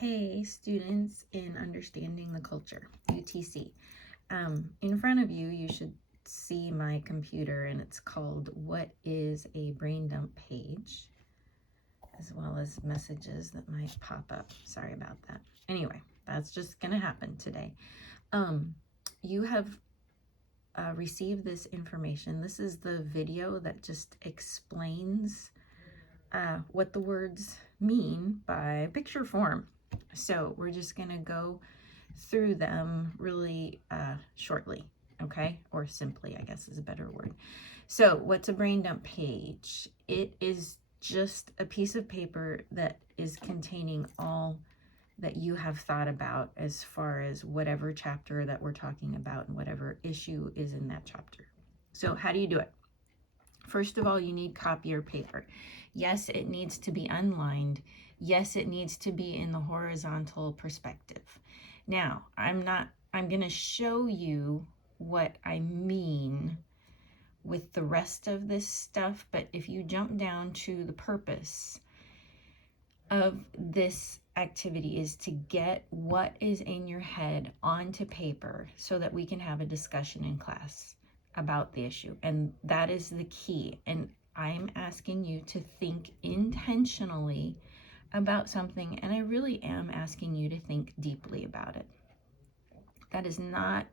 Hey, students in Understanding the Culture, UTC. In front of you, you should see my computer, and it's called What is a Brain Dump Page, as well as messages that might pop up. Sorry about that. Anyway, that's just going to happen today. You have received this information. This is the video that just explains what the words mean by picture form. So we're just going to go through them really shortly, okay? Or simply, I guess is a better word. So what's a brain dump page? It is just a piece of paper that is containing all that you have thought about as far as whatever chapter that we're talking about and whatever issue is in that chapter. So how do you do it? First of all, you need copier paper. Yes, it needs to be unlined. Yes, it needs to be in the horizontal perspective. Now, I'm going to show you what I mean with the rest of this stuff, but if you jump down to the purpose of this activity is to get what is in your head onto paper so that we can have a discussion in class about the issue. And that is the key. And I'm asking you to think intentionally about something, and I really am asking you to think deeply about it. That is not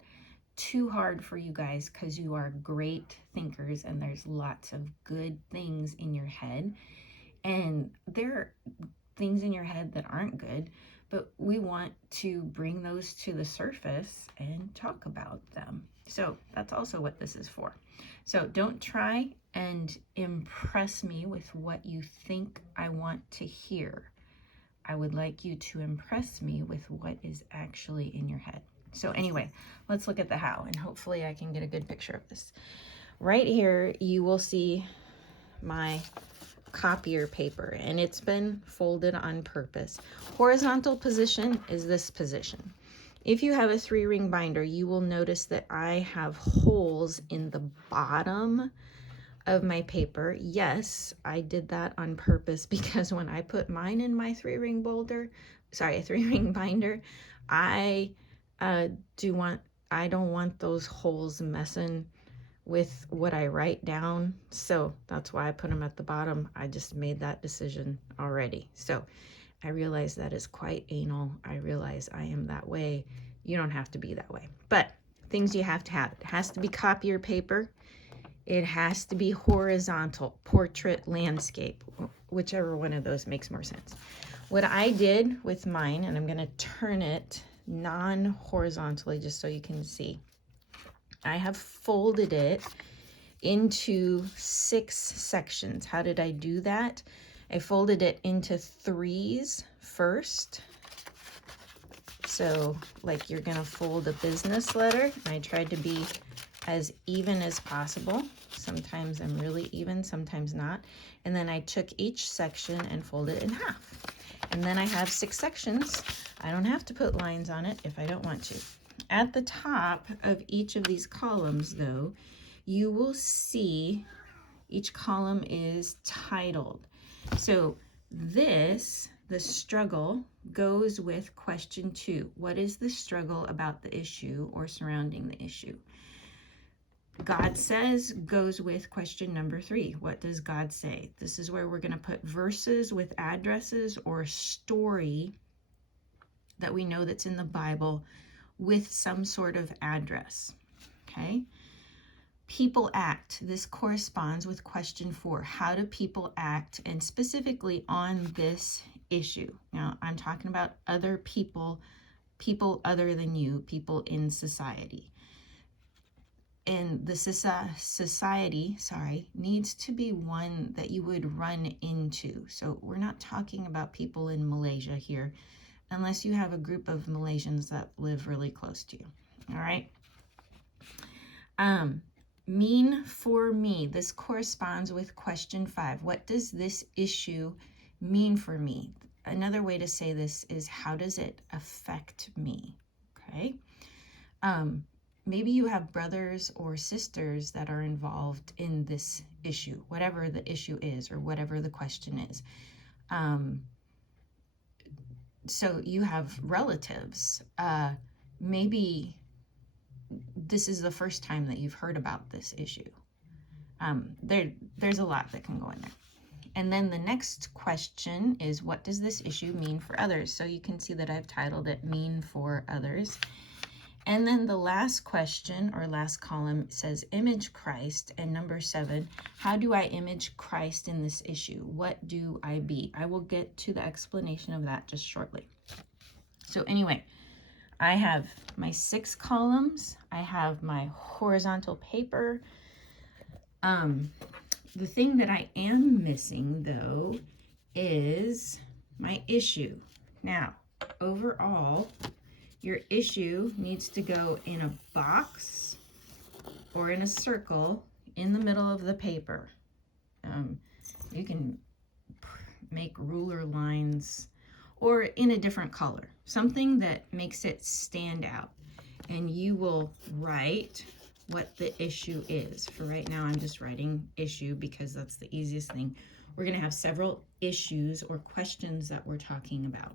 too hard for you guys because you are great thinkers and there's lots of good things in your head. And there are things in your head that aren't good, but we want to bring those to the surface and talk about them. So that's also what this is for. So don't try and impress me with what you think I want to hear. I would like you to impress me with what is actually in your head. So anyway, let's look at the how, and hopefully I can get a good picture of this. Right here, you will see my copier paper, and it's been folded on purpose. Horizontal position is this position. If you have a 3-ring binder, you will notice that I have holes in the bottom of my paper. Yes, I did that on purpose because when I put mine in my 3-ring binder, I don't want those holes messing with what I write down. So that's why I put them at the bottom. I just made that decision already. So I realize that is quite anal. I realize I am that way. You don't have to be that way. But things you have to have. It has to be copier paper. It has to be horizontal, portrait, landscape, whichever one of those makes more sense. What I did with mine, and I'm going to turn it non-horizontally just so you can see. I have folded it into 6 sections. How did I do that? I folded it into 3s first. So like you're going to fold a business letter. I tried to be as even as possible. Sometimes I'm really even, sometimes not. And then I took each section and folded it in half. And then I have 6 sections. I don't have to put lines on it if I don't want to. At the top of each of these columns, though, you will see each column is titled. So this, the struggle, goes with question 2. What is the struggle about the issue or surrounding the issue? God says goes with question number 3. What does God say? This is where we're going to put verses with addresses or story that we know that's in the Bible with some sort of address, okay? People act. This corresponds with question 4. How do people act, and specifically on this issue? Now, I'm talking about other people, people other than you, people in society. And the society, needs to be one that you would run into. So we're not talking about people in Malaysia here, unless you have a group of Malaysians that live really close to you. All right. Mean for me. This corresponds with question 5. What does this issue mean for me? Another way to say this is, how does it affect me? Okay. Maybe you have brothers or sisters that are involved in this issue, whatever the issue is or whatever the question is. So you have relatives. Maybe this is the first time that you've heard about this issue. There's a lot that can go in there. And then the next question is, what does this issue mean for others? So you can see that I've titled it Mean for Others. And then the last question or last column says image Christ, and number 7, how do I image Christ in this issue? What do I be? I will get to the explanation of that just shortly. So anyway, I have my 6 columns. I have my horizontal paper. The thing that I am missing, though, is my issue. Now, overall, your issue needs to go in a box or in a circle in the middle of the paper. You can make ruler lines or in a different color, something that makes it stand out. And you will write what the issue is. For right now, I'm just writing issue because that's the easiest thing. We're going to have several issues or questions that we're talking about.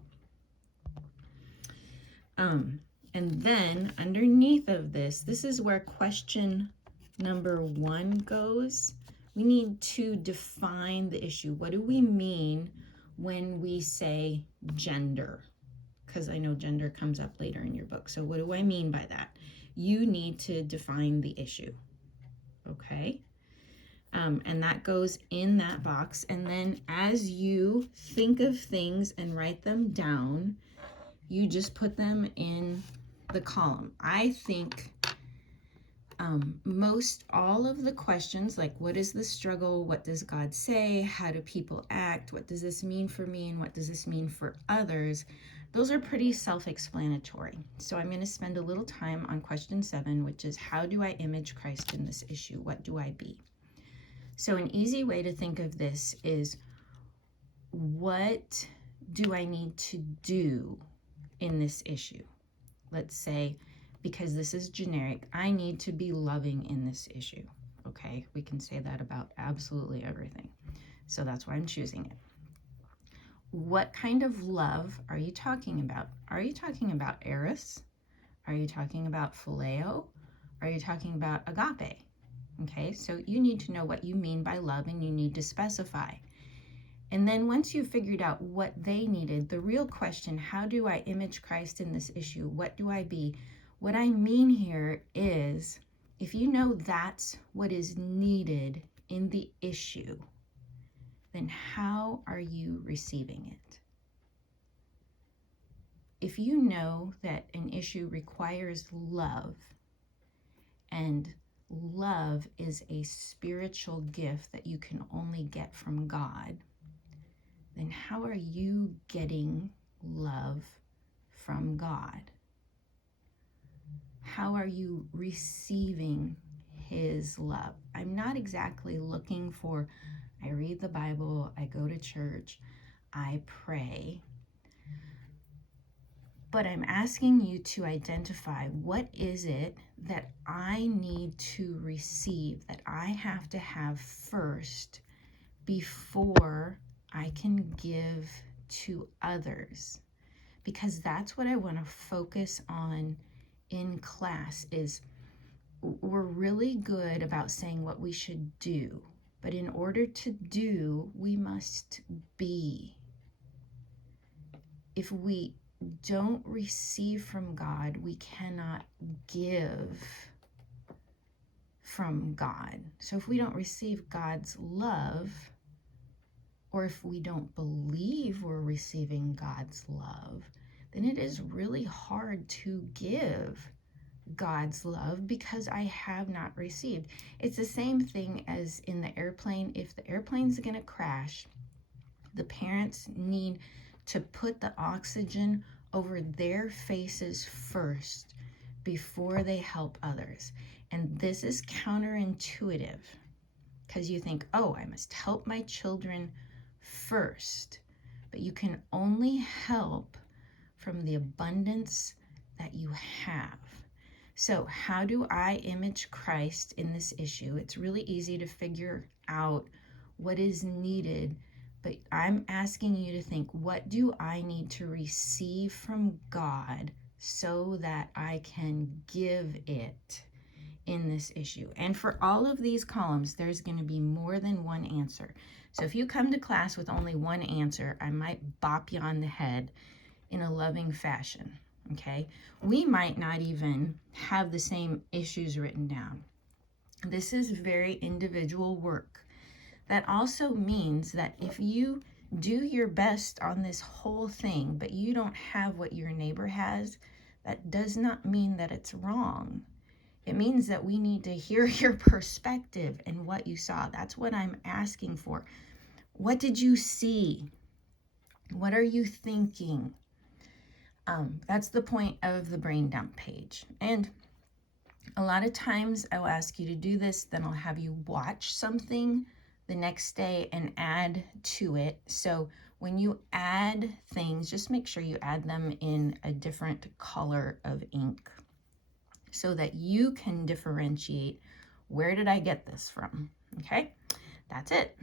And then underneath of this is where question number 1 goes. We need to define the issue. What do we mean when we say gender? Because I know gender comes up later in your book. So what do I mean by that? You need to define the issue, okay? And that goes in that box. And then as you think of things and write them down, you just put them in the column. I think most all of the questions, like what is the struggle, what does God say, how do people act, what does this mean for me, and what does this mean for others, those are pretty self-explanatory. So I'm going to spend a little time on question 7, which is how do I image Christ in this issue? What do I be? So an easy way to think of this is, what do I need to do in this issue? Let's say, because this is generic, I need to be loving in this issue. Okay, we can say that about absolutely everything. So that's why I'm choosing it. What kind of love are you talking about? Are you talking about eros? Are you talking about phileo? Are you talking about agape? Okay, so you need to know what you mean by love, and you need to specify. And then once you've figured out what they needed, the real question, how do I image Christ in this issue? What do I be? What I mean here is, if you know that's what is needed in the issue, then how are you receiving it? If you know that an issue requires love, and love is a spiritual gift that you can only get from God, then how are you getting love from God? How are you receiving His love? I'm not exactly looking for, I read the Bible, I go to church, I pray, but I'm asking you to identify, what is it that I need to receive, that I have to have first before I can give to others? Because that's what I want to focus on in class. Is we're really good about saying what we should do, but in order to do, we must be. If we don't receive from God, we cannot give from God. So if we don't receive God's love, or if we don't believe we're receiving God's love, then it is really hard to give God's love, because I have not received. It's the same thing as in the airplane. If the airplane's going to crash, the parents need to put the oxygen over their faces first before they help others. And this is counterintuitive, because you think, oh, I must help my children first. But you can only help from the abundance that you have. So how do I image Christ in this issue? It's really easy to figure out what is needed but I'm asking you to think, what do I need to receive from God so that I can give it in this issue? And for all of these columns, there's going to be more than one answer. So if you come to class with only one answer, I might bop you on the head in a loving fashion, okay? We might not even have the same issues written down. This is very individual work. That also means that if you do your best on this whole thing, but you don't have what your neighbor has, that does not mean that it's wrong. It means that we need to hear your perspective and what you saw. That's what I'm asking for. What did you see? What are you thinking? That's the point of the brain dump page. And a lot of times I'll ask you to do this, then I'll have you watch something the next day and add to it. So when you add things, just make sure you add them in a different color of ink so that you can differentiate, where did I get this from? Okay, that's it.